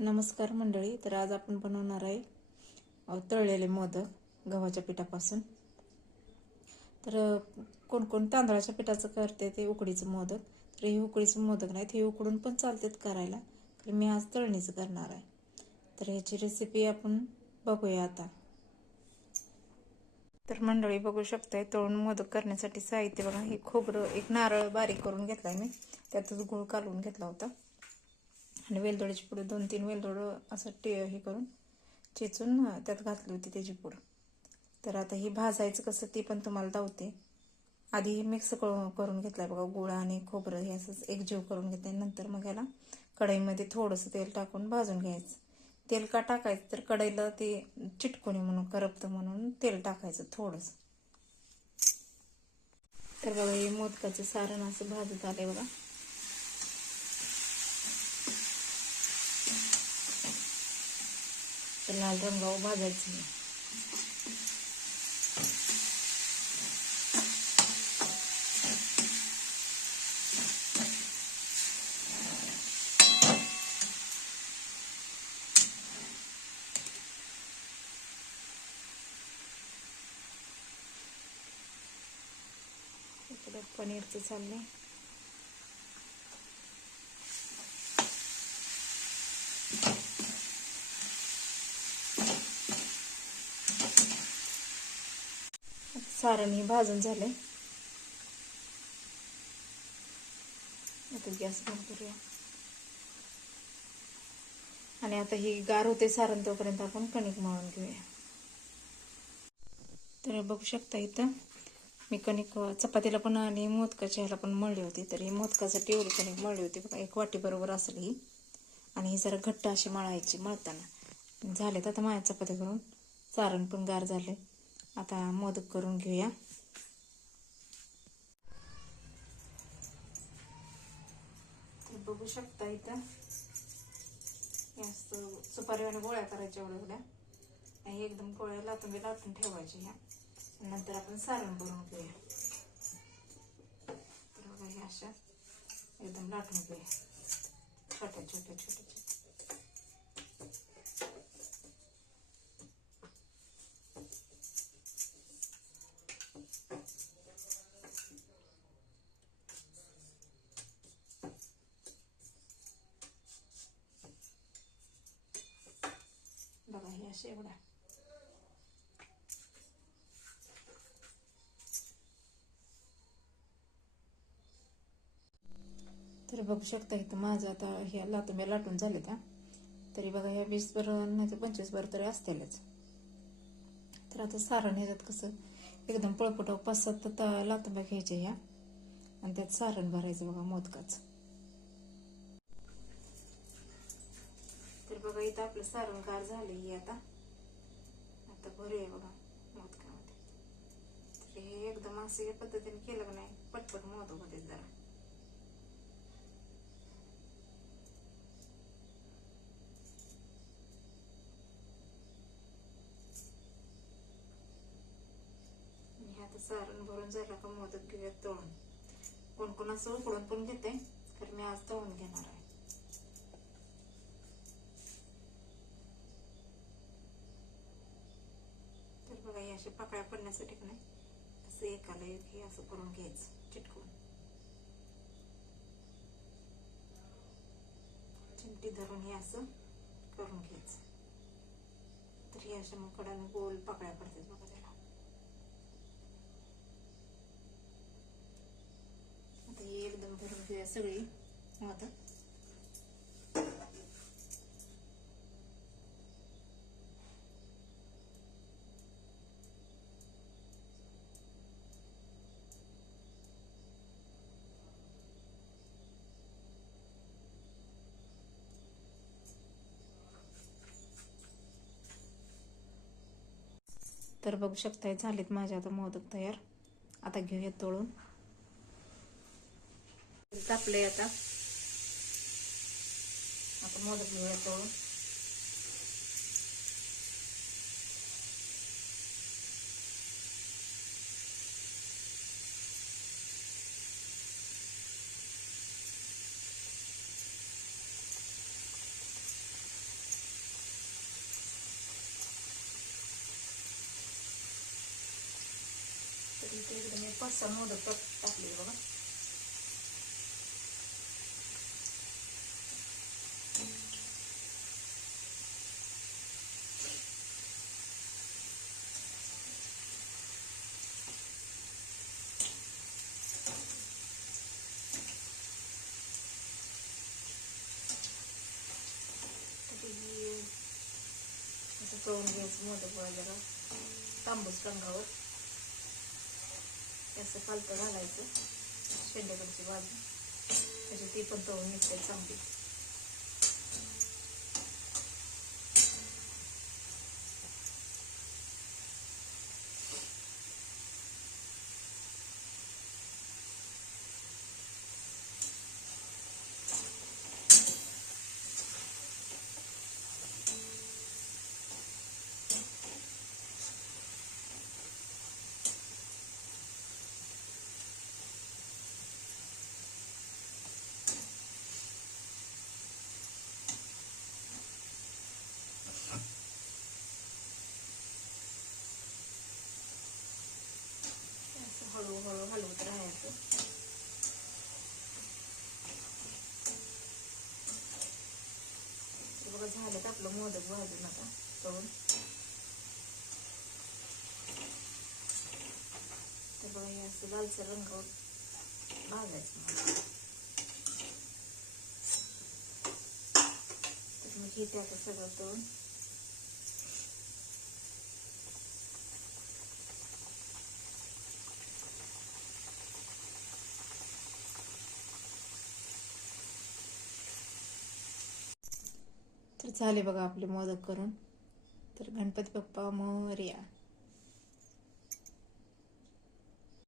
नमस्कार मंडळी तर आज आपण बनवणार आहे तळलेले मोदक गव्हाच्या पिठापासून. तर कोण कोण तांदळाच्या पिठाचं करते ते उकडीचं मोदक. तर हे उकडीचं मोदक नाहीत हे उकडून पण चालतात करायला. तर मी आज तळणीचं करणार आहे. तर ह्याची रेसिपी आपण बघूया आता. तर मंडळी बघू शकताय तळून मोदक करण्यासाठी साहित्य बघा हे खोबरं एक नारळ बारीक करून घेतलाय मी. त्यातच गुळ कालवून घेतला होता. आणि वेलदोड्याची पुढे दोन तीन वेलदोडं असं टे हे करून चेचून त्यात घातली होती त्याची पूड. तर आता ही भाजायचं कसं ती पण तुम्हाला दावते. आधी हे मिक्स करून घेतलंय बघा गुळ आणि खोबरं हे असंच एकजीव करून घेतलंय. नंतर मग याला कढईमध्ये थोडंसं तेल टाकून भाजून घ्यायचं. तेल का टाकायचं? तर कढईला ते चिटकुणी म्हणून करपतं म्हणून तेल टाकायचं थोडंसं. तर बघा हे मोदकाचं सारण असं भाजत आलंय बघा. तर लाल रंगावर भाजायचं नाही. चाललं पनीरचं चाललंय. सारण हे भाजून झालंय. आता गॅस बंद करूया. आणि आता ही गार होते सारण तोपर्यंत आपण कणिक मळून घेऊया. तर बघू शकता इथं मी कणिक चपातीला पण आणि मोदकाच्या ह्याला पण मळली होती तर ही मोदकासाठी एवढी कणिक मळली होती बघा एक वाटी बरोबर असेल ही. आणि ही जरा घट्ट अशी मळायची मळताना. झालेत आता माझ्या चपाती करून सारण पण गार झाले आता मोदक करून घेऊया. बघू शकता इथं. जास्त सुपारीवाने गोळ्या करायच्या एवढ्या एवढ्या. आणि एकदम गोळ्या लाटून लाटून ठेवायच्या ह्या. नंतर आपण सारण करून घेऊया. तर अशा एकदम लाटून घेऊया. छोट्या छोट्या छोट्या छोट्या. असे तर बघू शकता इथं माझं आता ह्या लाटून लाटून झालेत त्या तरी बघा ह्या वीस भर नाही तर पंचवीस भर तरी असतीलच. तर आता सारण ह्याच्यात कसं एकदम पळपटाव पाच सात तर लातंब्या घ्यायच्या ह्या. आणि त्यात सारण भरायचं बघा मोदकाचं. बघा इथं आपलं सारण गार झालं ही आता. आता भरूया बघा मोदकामध्ये. तर हे एकदम असं या पद्धतीने केलं का नाही पटपट मोदक होते जरा. आता सारण भरून झालं का मोदक घेऊयात तळून. कोण कोण असं उकडून पण घेते तर मी आज तळून घेणार आहे तर बघा हे असे पाकळ्या पडण्यासाठी का नाही? असं एकाला एक हे असं करून घ्यायचं चिटकून चिमटी धरून हे असं करून घ्यायचं. तर हे अशा मग कडाने गोल पाकळ्या पडतात बघा त्याला. आता हे एकदम भरून घेऊया सगळी. आता तर बघू शकताय झालेत माझे आता मोदक तयार. आता घेऊयात तळून. तापले आता. आता मोदक घेऊया तळून. तर इथे एकदम मी पाच सहा मोदक टाक- टाकले बघा तर ही असं तळून घ्यायचं मोदक बघा जरा तांबूस रंगावर ते असं फालतं घालायचं शेंड्याकडची बाजू. त्याची ती पण तळून निघते चांगली असं हळूहळू हलवत राहायचं तर बघा झालं तर आपलं मोदक भाजून आता करून. तर बघा हे असं लालसर रंग भाजायचं तर मग हे त्याचं सगळं तळून तर झाले बघा आपले मोदक करून. तर गणपती बाप्पा मोर्या